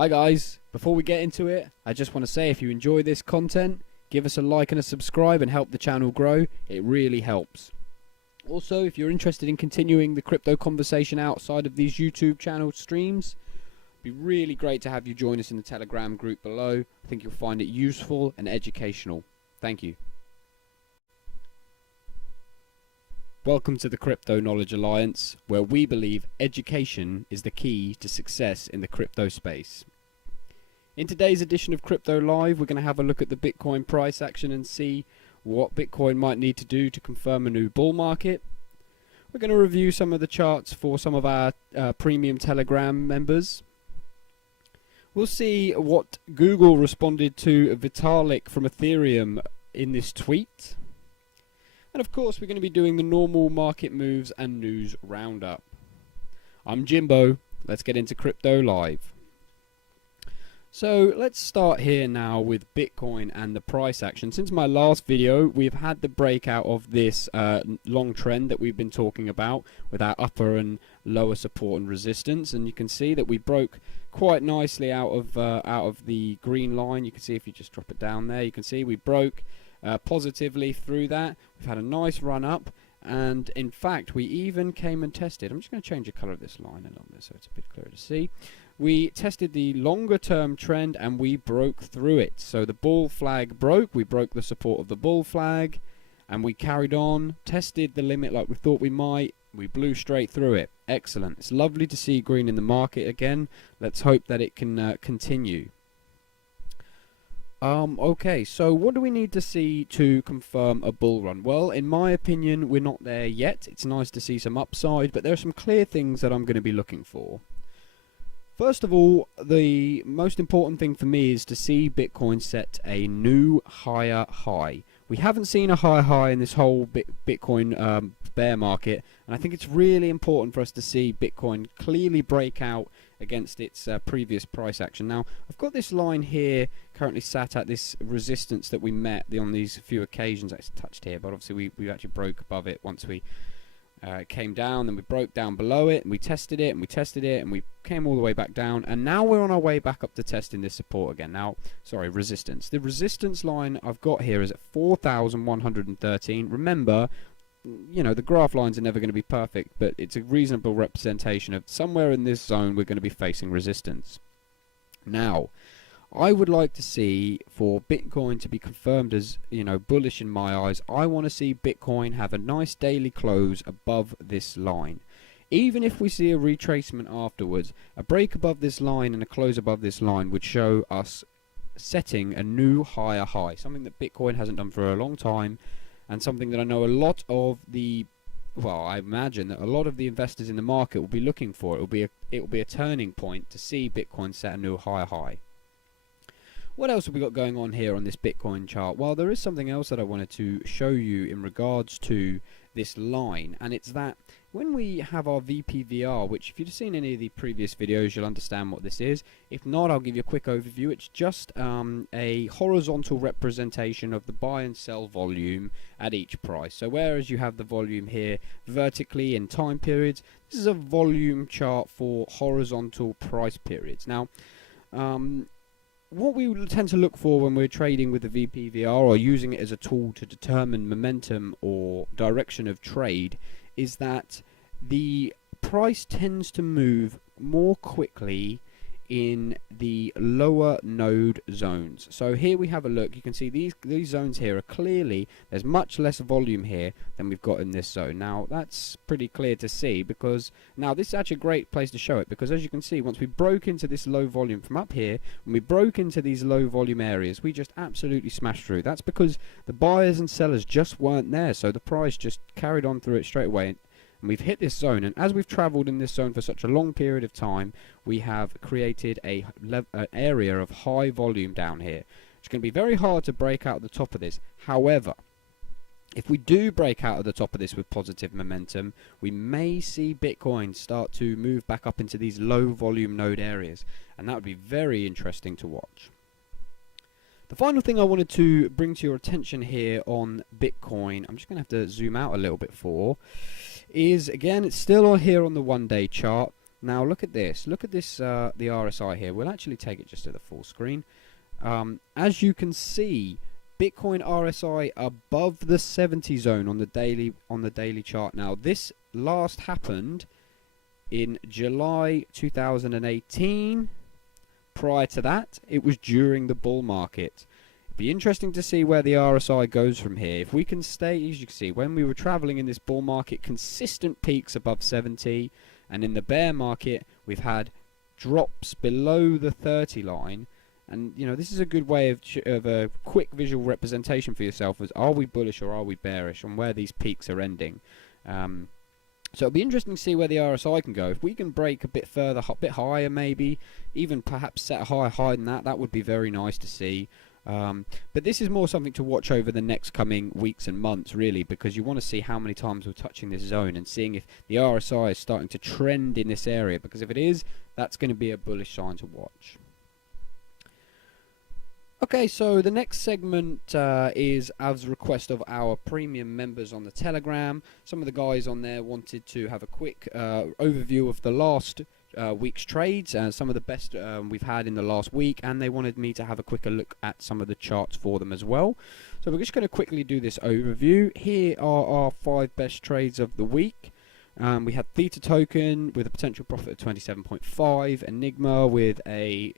Hi guys, before we get into it, I just want to say if you enjoy this content, give us a like and a subscribe and help the channel grow. It really helps. Also, if you're interested in continuing the crypto conversation outside of these YouTube channel streams, it'd be really great to have you join us in the Telegram group below. I think you'll find it useful and educational. Thank you. Welcome to the Crypto Knowledge Alliance, where we believe education is the key to success in the crypto space. In today's edition of Crypto Live, we're going to have a look at the Bitcoin price action and see what Bitcoin might need to do to confirm a new bull market. We're going to review some of the charts for some of our premium Telegram members. We'll see what Google responded to Vitalik from Ethereum in this tweet. And of course, we're going to be doing the normal market moves and news roundup. I'm Jimbo. Let's get into Crypto Live. So let's start here now with Bitcoin and the price action. Since my last video, we've had the breakout of this long trend that we've been talking about with our upper and lower support and resistance, and you can see that we broke quite nicely out of the green line. You can see if you just drop it down there, you can see we broke positively through that. We've had a nice run up, and in fact we even came and tested. I'm just going to change the color of this line a little bit so it's a bit clearer to see. We tested the longer term trend and we broke through it. So the bull flag broke, we broke the support of the bull flag, and we carried on, tested the limit like we thought we might. We blew straight through it. Excellent. It's lovely to see green in the market again. Let's hope that it can continue. Okay, so what do we need to see to confirm a bull run? Well, in my opinion, we're not there yet. It's nice to see some upside, but there are some clear things that I'm going to be looking for. First of all, the most important thing for me is to see Bitcoin set a new higher high. We haven't seen a higher high in this whole Bitcoin bear market, and I think it's really important for us to see Bitcoin clearly break out against its previous price action. Now, I've got this line here currently sat at this resistance that we met on these few occasions. It's touched here, but obviously we actually broke above it once we came down, then we broke down below it, and we tested it, and we tested it, and we came all the way back down, and now we're on our way back up to testing this support again. Now, sorry, resistance. The resistance line I've got here is at 4,113. Remember, you know, the graph lines are never going to be perfect, but it's a reasonable representation of somewhere in this zone we're going to be facing resistance. Now, I would like to see for Bitcoin to be confirmed as, you know, bullish in my eyes. I want to see Bitcoin have a nice daily close above this line. Even if we see a retracement afterwards, a break above this line and a close above this line would show us setting a new higher high, something that Bitcoin hasn't done for a long time, and something that I know a lot of the, well, I imagine that a lot of the investors in the market will be looking for. It will be a turning point to see Bitcoin set a new higher high. What else have we got going on here on this Bitcoin chart? Well, there is something else that I wanted to show you in regards to this line, and it's that when we have our VPVR, which if you've seen any of the previous videos, you'll understand what this is. If not, I'll give you a quick overview. It's just a horizontal representation of the buy and sell volume at each price. So whereas you have the volume here vertically in time periods, this is a volume chart for horizontal price periods. Now, what we will tend to look for when we're trading with the VPVR or using it as a tool to determine momentum or direction of trade is that the price tends to move more quickly in the lower node zones. So here we have a look. You can see these zones here are clearly, there's much less volume here than we've got in this zone. Now that's pretty clear to see, because now this is actually a great place to show it, because as you can see, once we broke into this low volume from up here, when we broke into these low volume areas, we just absolutely smashed through. That's because the buyers and sellers just weren't there, so the price just carried on through it straight away. And we've hit this zone, and as we've traveled in this zone for such a long period of time, we have created an area of high volume down here. It's going to be very hard to break out the top of this. However, if we do break out of the top of this with positive momentum, we may see Bitcoin start to move back up into these low volume node areas, and that would be very interesting to watch. The final thing I wanted to bring to your attention here on Bitcoin, I'm just going to have to zoom out a little bit for, is again, it's still on here on the 1 day chart. Now look at this. Look at this. The RSI here. We'll actually take it just to the full screen. As you can see, Bitcoin RSI above the 70 zone on the daily chart. Now this last happened in July 2018. Prior to that, it was during the bull market. It'd be interesting to see where the RSI goes from here. If we can stay, as you can see, when we were traveling in this bull market, consistent peaks above 70, and in the bear market, we've had drops below the 30 line. And you know, this is a good way of a quick visual representation for yourself as are we bullish or are we bearish on where these peaks are ending. So it'll be interesting to see where the RSI can go. If we can break a bit further, a bit higher maybe, even perhaps set a higher than that, that would be very nice to see. But this is more something to watch over the next coming weeks and months, really, because you want to see how many times we're touching this zone and seeing if the RSI is starting to trend in this area, because if it is, that's going to be a bullish sign to watch. Okay, so the next segment is as request of our premium members on the Telegram. Some of the guys on there wanted to have a quick overview of the last week's trades, some of the best we've had in the last week, and they wanted me to have a quicker look at some of the charts for them as well. So we're just going to quickly do this overview. Here are our 5 best trades of the week. We had Theta token with a potential profit of 27.5, Enigma with a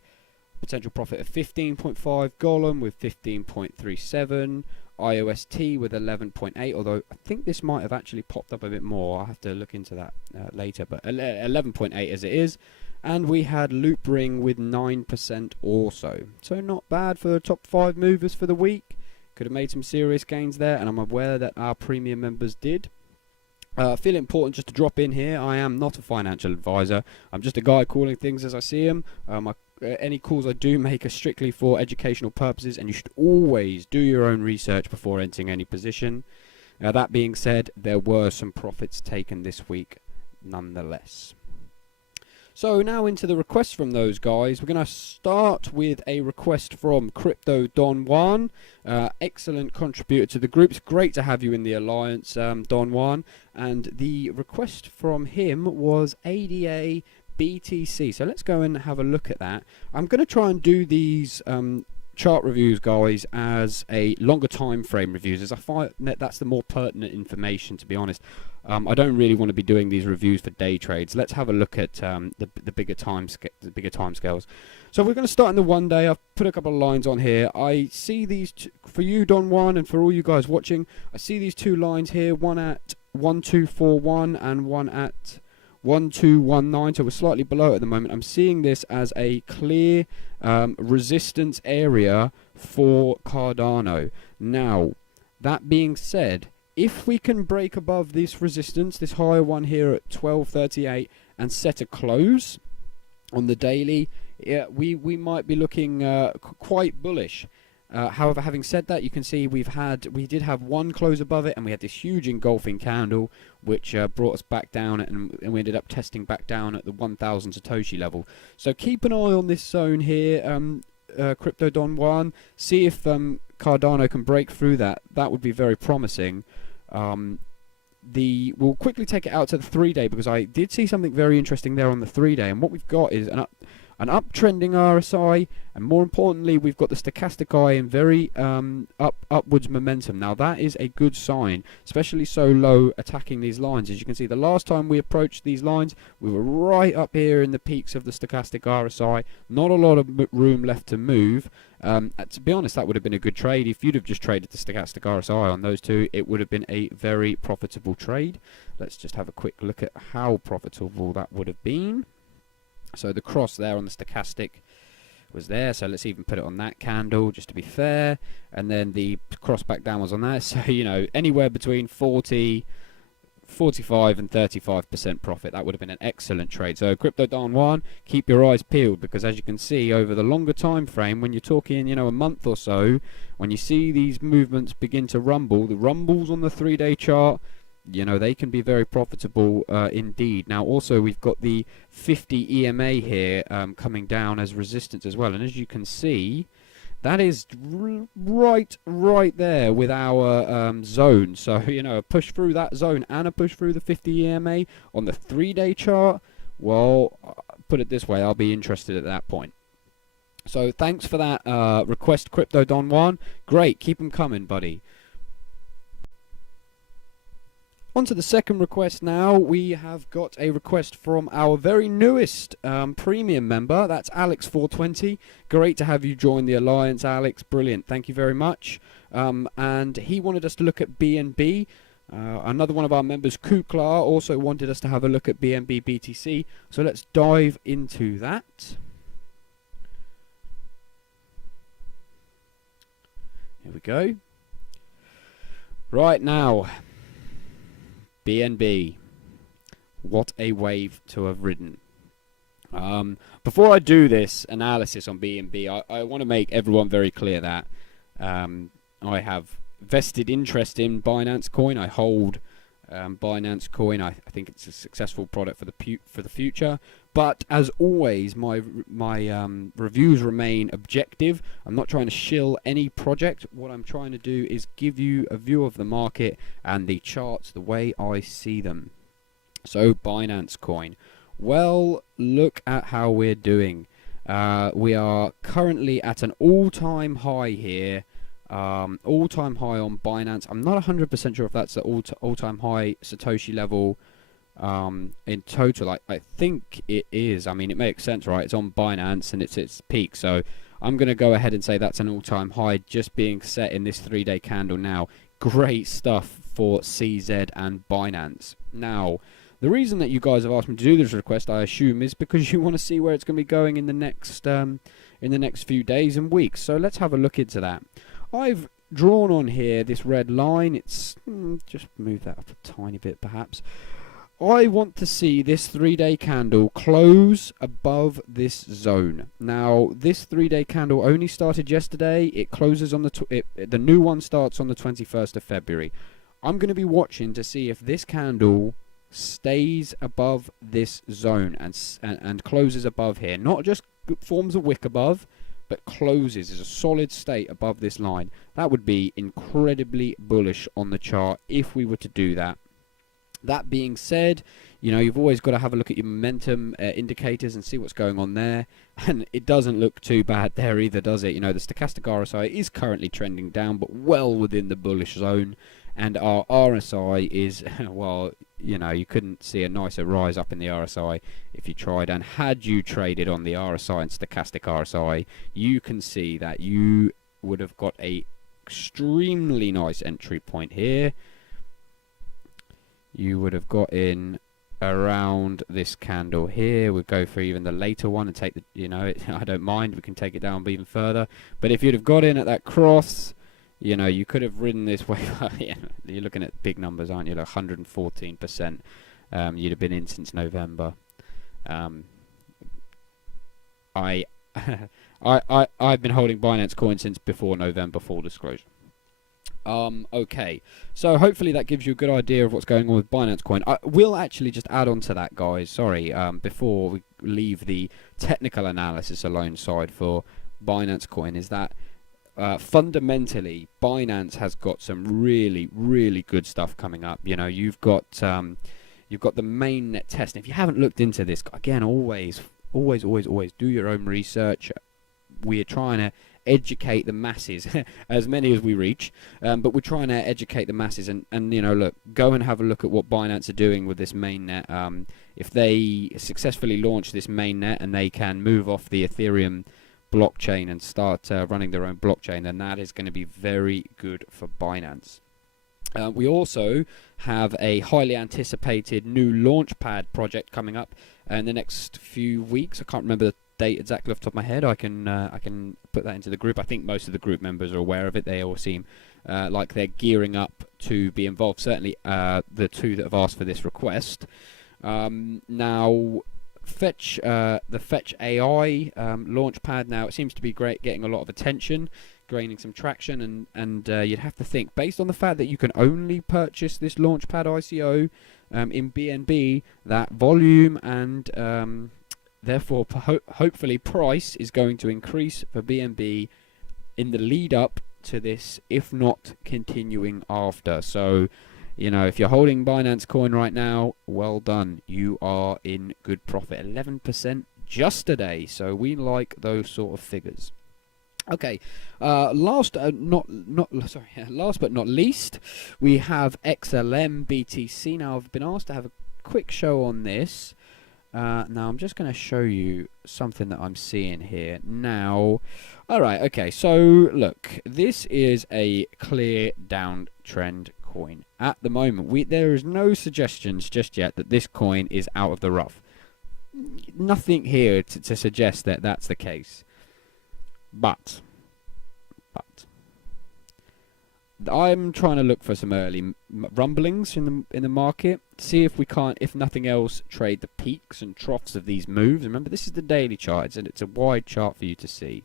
potential profit of 15.5, Golem with 15.37, IOST with 11.8, although I think this might have actually popped up a bit more. I'll have to look into that later, but 11.8 as it is. And we had Loop Ring with 9% also. So not bad for the top 5 movers for the week. Could have made some serious gains there, and I'm aware that our premium members did. I feel important just to drop in here. I am not a financial advisor. I'm just a guy calling things as I see them. Any calls I do make are strictly for educational purposes, and you should always do your own research before entering any position. That being said, there were some profits taken this week nonetheless. So now into the requests from those guys. We're going to start with a request from Crypto Don Juan. Excellent contributor to the group. It's great to have you in the alliance, Don Juan. And the request from him was ADA BTC. So let's go and have a look at that. I'm going to try and do these chart reviews, guys, as a longer time frame reviews, as I find that that's the more pertinent information, to be honest. I don't really want to be doing these reviews for day trades. Let's have a look at the bigger time scales. So we're going to start in the 1 day. I've put a couple of lines on here. I see these for you, Don Juan, and for all you guys watching. I see these 2 lines here, one at 1241 and one at 1219, so we're slightly below at the moment. I'm seeing this as a clear resistance area for Cardano. Now, that being said, if we can break above this resistance, this higher one here at 1238, and set a close on the daily, we might be looking quite bullish. However, having said that, you can see we did have one close above it, and we had this huge engulfing candle, which brought us back down, and we ended up testing back down at the 1,000 Satoshi level. So keep an eye on this zone here, Crypto Don Juan. See if Cardano can break through that. That would be very promising. We'll quickly take it out to the 3 day, because I did see something very interesting there on the 3 day, and what we've got is an uptrending RSI, and more importantly, we've got the stochastic eye in very upwards momentum. Now that is a good sign, especially so low attacking these lines. As you can see, the last time we approached these lines, we were right up here in the peaks of the stochastic RSI. Not a lot of room left to move. To be honest, that would have been a good trade. If you'd have just traded the stochastic RSI on those two, it would have been a very profitable trade. Let's just have a quick look at how profitable that would have been. So the cross there on the stochastic was there, so let's even put it on that candle just to be fair, and then the cross back down was on that. So you know, anywhere between 45 and 35% profit. That would have been an excellent trade. So Crypto Don Juan, keep your eyes peeled, because as you can see over the longer time frame, when you're talking, you know, a month or so, when you see these movements begin to rumble, the rumbles on the 3 day chart, you know, they can be very profitable indeed. Now also we've got the 50 EMA here coming down as resistance as well, and as you can see, that is right there with our zone. So you know, a push through that zone and a push through the 50 EMA on the 3 day chart well, put it this way, I'll be interested at that point. So thanks for that request, Crypto Don Juan. Great, keep them coming, buddy. On to the second request now. We have got a request from our very newest premium member. That's Alex420. Great to have you join the Alliance, Alex. Brilliant. Thank you very much. And he wanted us to look at BNB. Another one of our members, Kukla, also wanted us to have a look at BNB BTC. So let's dive into that. Here we go. Right now, BNB. What a wave to have ridden. Before I do this analysis on BNB, I want to make everyone very clear that I have vested interest in Binance Coin. I hold Binance Coin. I think it's a successful product for the future. But as always, my reviews remain objective. I'm not trying to shill any project. What I'm trying to do is give you a view of the market and the charts the way I see them. So Binance Coin. Well, look at how we're doing. We are currently at an all-time high here. All-time high on Binance. I'm not 100% sure if that's the all-time high Satoshi level in total. I think it is. I mean, it makes sense, right? It's on Binance and it's its peak. So I'm going to go ahead and say that's an all-time high just being set in this 3-day candle now. Great stuff for CZ and Binance. Now, the reason that you guys have asked me to do this request, I assume, is because you want to see where it's going to be going in the next few days and weeks. So let's have a look into that. I've drawn on here this red line. It's just move that up a tiny bit perhaps. I want to see this 3-day candle close above this zone. Now, this 3-day candle only started yesterday. It closes on the new one starts on the 21st of February. I'm going to be watching to see if this candle stays above this zone and closes above here. Not just forms a wick above, but closes as a solid state above this line. That would be incredibly bullish on the chart if we were to do that. That being said, you know, you've always got to have a look at your momentum indicators and see what's going on there. And it doesn't look too bad there either, does it? You know, the stochastic RSI is currently trending down, but well within the bullish zone. And our RSI is, well, you know, you couldn't see a nicer rise up in the RSI if you tried. And had you traded on the RSI and stochastic RSI, you can see that you would have got a extremely nice entry point here. You would have got in around this candle here. We'll go for even the later one and take the, you know, I don't mind. We can take it down even further. But if you'd have got in at that cross, you know, you could have ridden this wave. You're looking at big numbers, aren't you? Like 114%. You'd have been in since November. I've been holding Binance Coin since before November, full disclosure. Okay, so hopefully that gives you a good idea of what's going on with Binance Coin. I will actually just add on to that, guys, sorry, before we leave the technical analysis alone side for Binance Coin, is that fundamentally Binance has got some really, really good stuff coming up. You know, you've got the mainnet test. And if you haven't looked into this, again, always do your own research. We're trying to educate the masses, as many as we reach, but we're trying to educate the masses, and you know, look, go and have a look at what Binance are doing with this mainnet. If they successfully launch this mainnet and they can move off the Ethereum blockchain and start running their own blockchain, then that is going to be very good for Binance. We also have a highly anticipated new launchpad project coming up in the next few weeks. I can't remember the date exactly off the top of my head. I can put that into the group. I think most of the group members are aware of it. They all seem like they're gearing up to be involved. Certainly the two that have asked for this request. Now, the Fetch AI launchpad, now it seems to be getting a lot of attention, gaining some traction, and you'd have to think, based on the fact that you can only purchase this launchpad ICO in BNB, that volume and therefore hopefully price is going to increase for BNB in the lead up to this, if not continuing after. So You know, if you're holding Binance Coin right now, well done. You are in good profit. 11% just today. So we like those sort of figures. Okay, last but not least, we have XLM BTC. Now, I've been asked to have a quick show on this. Now, I'm just going to show you something that I'm seeing here. Now, alright, okay, so look, this is a clear downtrend coin. At the moment, there is no suggestions just yet that this coin is out of the rough. Nothing here to suggest that that's the case. But I'm trying to look for some early rumblings in the market. See if we can't, if nothing else, trade the peaks and troughs of these moves. Remember, this is the daily chart, and it's a wide chart for you to see.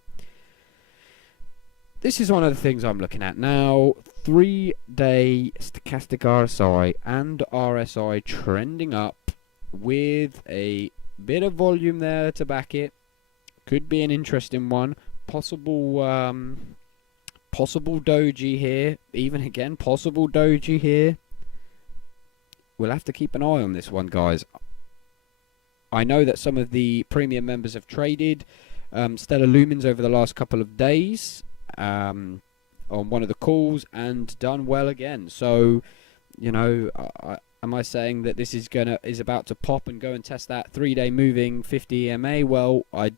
This is one of the things I'm looking at now. 3-day stochastic RSI and RSI trending up with a bit of volume there to back it. Could be an interesting one. Possible doji here. Even again, possible doji here. We'll have to keep an eye on this one, guys. I know that some of the premium members have traded Stellar Lumens over the last couple of days on one of the calls and done well again. So, you know, am I saying that this is about to pop and go and test that 3-day moving 50 EMA? Well, I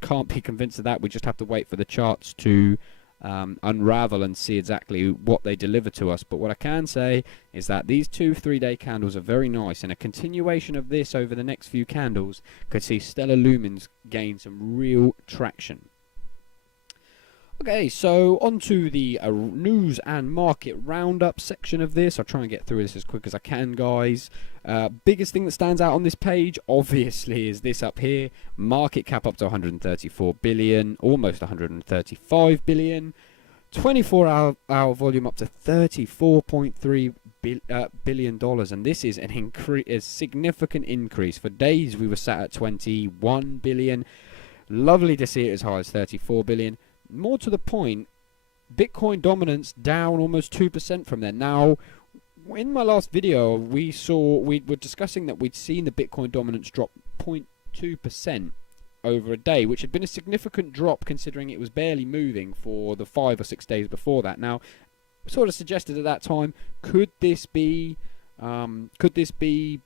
can't be convinced of that. We just have to wait for the charts to unravel and see exactly what they deliver to us. But what I can say is that these 2 3-day candles are very nice, and a continuation of this over the next few candles could see Stellar Lumens gain some real traction. Okay, so on to the news and market roundup section of this. I'll try and get through this as quick as I can, guys. Biggest thing that stands out on this page, obviously, is this up here. Market cap up to 134 billion, almost 135 billion. 24-hour volume up to $34.3 billion, and this is a significant increase. For days, we were sat at 21 billion. Lovely to see it as high as 34 billion. More to the point, Bitcoin dominance down almost 2% from there. Now, in my last video, we were discussing that we'd seen the Bitcoin dominance drop 0.2% over a day, which had been a significant drop considering it was barely moving for the 5 or 6 days before that. Now, sort of suggested at that time, could this be Bitcoin,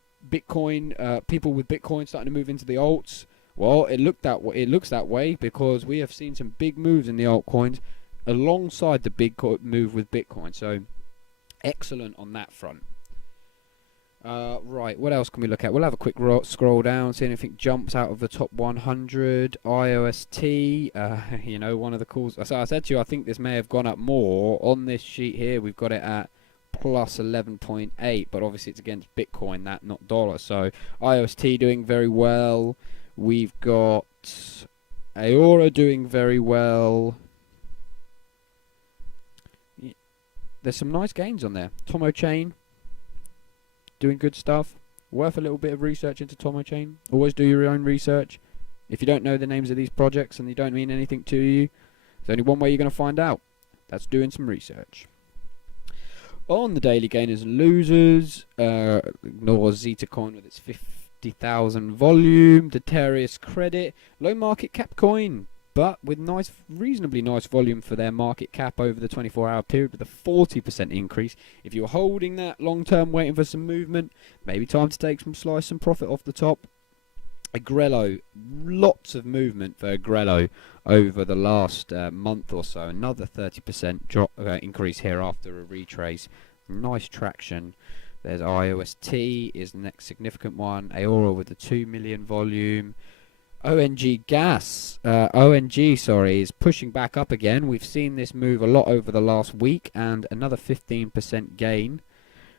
people with Bitcoin starting to move into the alts? Well, it looks that way because we have seen some big moves in the altcoins alongside the big move with Bitcoin. So, excellent on that front. Right, what else can we look at? We'll have a quick scroll down, see anything jumps out of the top 100. IOST, you know, one of the calls. So I said to you, I think this may have gone up more. On this sheet here, we've got it at plus 11.8, but obviously it's against Bitcoin, that not dollar. So IOST doing very well. We've got Aora doing very well. There's some nice gains on there. Tomo Chain doing good stuff. Worth a little bit of research into Tomo Chain. Always do your own research. If you don't know the names of these projects and they don't mean anything to you, there's only one way you're going to find out. That's doing some research. On the daily gainers and losers, ignore Zetacoin with its 50,000 volume. Deuterius Credit, low market cap coin, but with reasonably nice volume for their market cap over the 24-hour period, with a 40% increase. If you're holding that long term, waiting for some movement, maybe time to take some profit off the top. Agrello, lots of movement for Agrello over the last month or so. Another 30% drop increase here after a retrace. Nice traction. There's IOST is the next significant one. Aora with the 2 million volume. ONG Gas, is pushing back up again. We've seen this move a lot over the last week, and another 15% gain.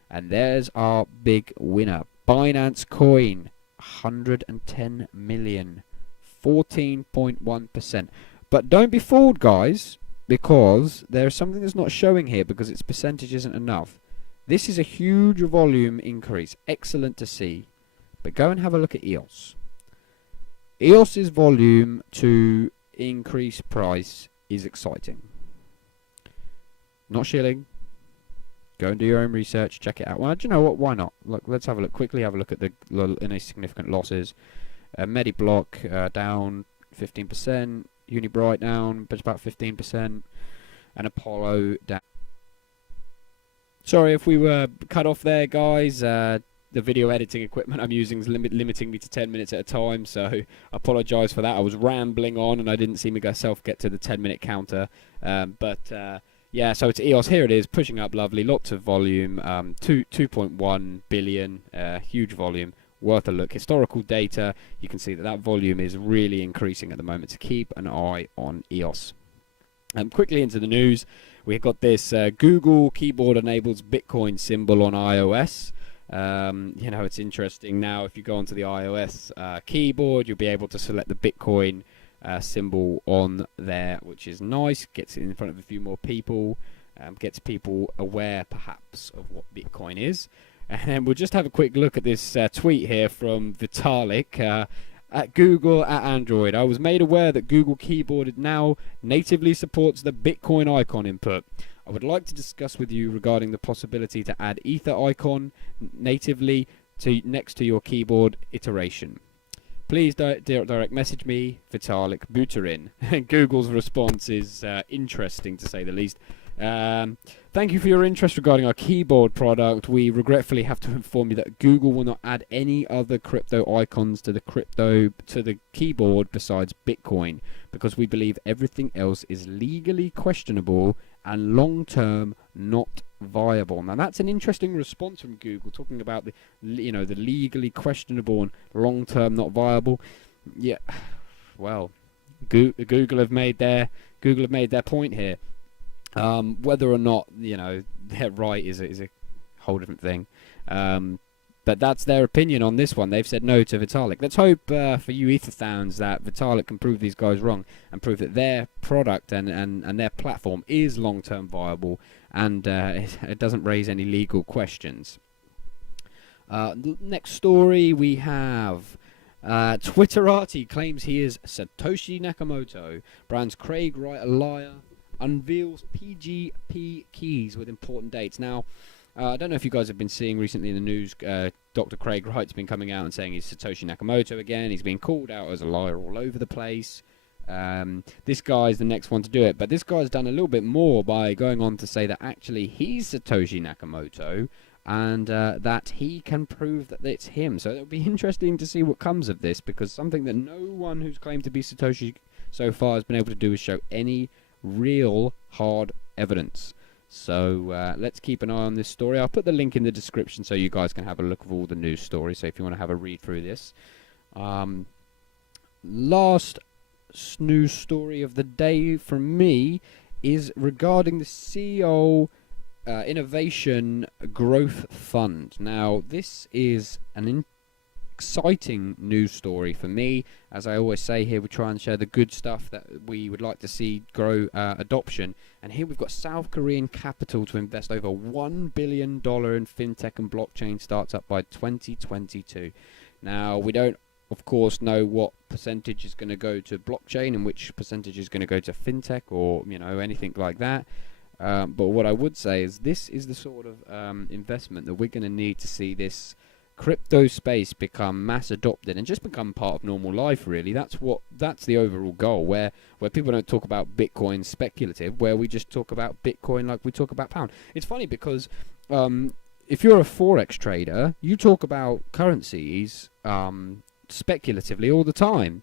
And there's our big winner, Binance Coin, 110 million, 14.1%. But don't be fooled, guys, because there's something that's not showing here because its percentage isn't enough. This is a huge volume increase, excellent to see. But go and have a look at EOS. EOS's volume to increase price is exciting. Not shilling, Go and do your own research, check it out. Well, do you know what? Why not? Look, let's have a look quickly. Have a look at the significant losses. Mediblock down 15%. Unibright down, but about 15%, and Apollo down. Sorry if we were cut off there, guys. The video editing equipment I'm using is limiting me to 10 minutes at a time, so I apologise for that. I was rambling on, and I didn't see myself get to the 10-minute counter. Yeah, so it's EOS. Here it is, pushing up lovely, lots of volume, 2.1 billion, huge volume. Worth a look. Historical data, you can see that volume is really increasing at the moment, so keep an eye on EOS. Quickly into the news, we've got this Google keyboard enables Bitcoin symbol on iOS. You know, it's interesting now. If you go onto the iOS keyboard, you'll be able to select the Bitcoin symbol on there, which is nice. Gets it in front of a few more people, gets people aware perhaps of what Bitcoin is. And we'll just have a quick look at this tweet here from Vitalik at Google at Android. I was made aware that Google Keyboard now natively supports the Bitcoin icon input. I would like to discuss with you regarding the possibility to add Ether icon natively next to your keyboard iteration. Please direct message me, Vitalik Buterin. Google's response is interesting, to say the least. Thank you for your interest regarding our keyboard product. We regretfully have to inform you that Google will not add any other crypto icons to the keyboard besides Bitcoin, because we believe everything else is legally questionable and long-term not viable. Now that's an interesting response from Google, talking about the legally questionable and long-term not viable. Yeah, well, Google have made their point here. Whether or not they're right is a whole different thing. But that's their opinion on this one. They've said no to Vitalik. Let's hope for you Ether fans that Vitalik can prove these guys wrong and prove that their product and their platform is long-term viable and it doesn't raise any legal questions. Next story we have Twitterati claims he is Satoshi Nakamoto. Brands Craig Wright a liar. Unveils PGP keys with important dates. Now, I don't know if you guys have been seeing recently in the news, Dr. Craig Wright's been coming out and saying he's Satoshi Nakamoto again. He's been called out as a liar all over the place. This guy's the next one to do it, but this guy's done a little bit more by going on to say that actually he's Satoshi Nakamoto and that he can prove that it's him. So it'll be interesting to see what comes of this, because something that no one who's claimed to be Satoshi so far has been able to do is show any real hard evidence. So let's keep an eye on this story. I'll put the link in the description so you guys can have a look at all the news stories, so if you want to have a read through this. Last news story of the day from me is regarding the CEO Innovation Growth Fund. Now this is an exciting news story for me. As I always say here, we try and share the good stuff that we would like to see grow adoption. And here we've got South Korean capital to invest over $1 billion in fintech and blockchain startup by 2022. Now, we don't, of course, know what percentage is going to go to blockchain and which percentage is going to go to fintech or, anything like that. But what I would say is this is the sort of investment that we're going to need to see this crypto space become mass adopted and just become part of normal life. Really, that's the overall goal, where people don't talk about Bitcoin speculative, where we just talk about Bitcoin like we talk about pound. It's funny because if you're a forex trader, you talk about currencies speculatively all the time,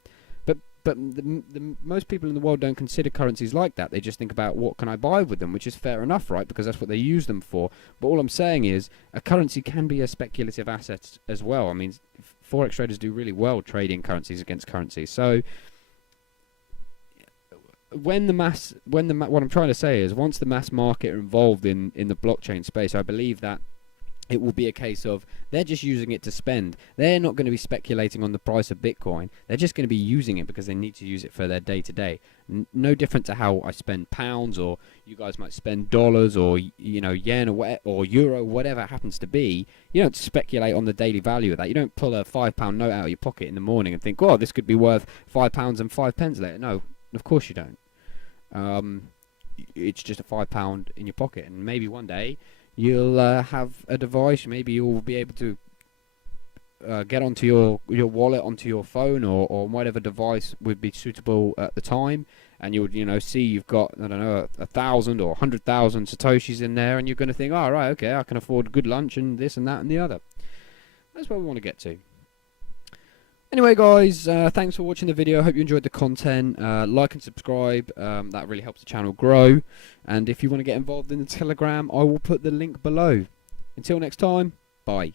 but the most people in the world don't consider currencies like that. They just think about what can I buy with them, which is fair enough, right? Because that's what they use them for. But all I'm saying is a currency can be a speculative asset as well. I mean, forex traders do really well trading currencies against currencies. So what I'm trying to say is once the mass market are involved in the blockchain space, I believe that it will be a case of they're just using it to spend. They're not going to be speculating on the price of Bitcoin. They're just going to be using it because they need to use it for their day-to-day. No different to how I spend pounds, or you guys might spend dollars, or yen, or euro, whatever it happens to be. You don't speculate on the daily value of that. You don't pull a £5 note out of your pocket in the morning and think, oh, this could be worth £5 and 5 pence later. No, of course you don't. It's just a £5 in your pocket, and maybe one day you'll have a device. Maybe you'll be able to get onto your wallet, onto your phone, or whatever device would be suitable at the time, and you would see you've got, I don't know, 1,000 or 100,000 satoshis in there, and you're going to think, oh, right, okay, I can afford a good lunch and this and that and the other. That's where we want to get to. Anyway, guys, thanks for watching the video. I hope you enjoyed the content. Like and subscribe. That really helps the channel grow. And if you want to get involved in the Telegram, I will put the link below. Until next time, bye.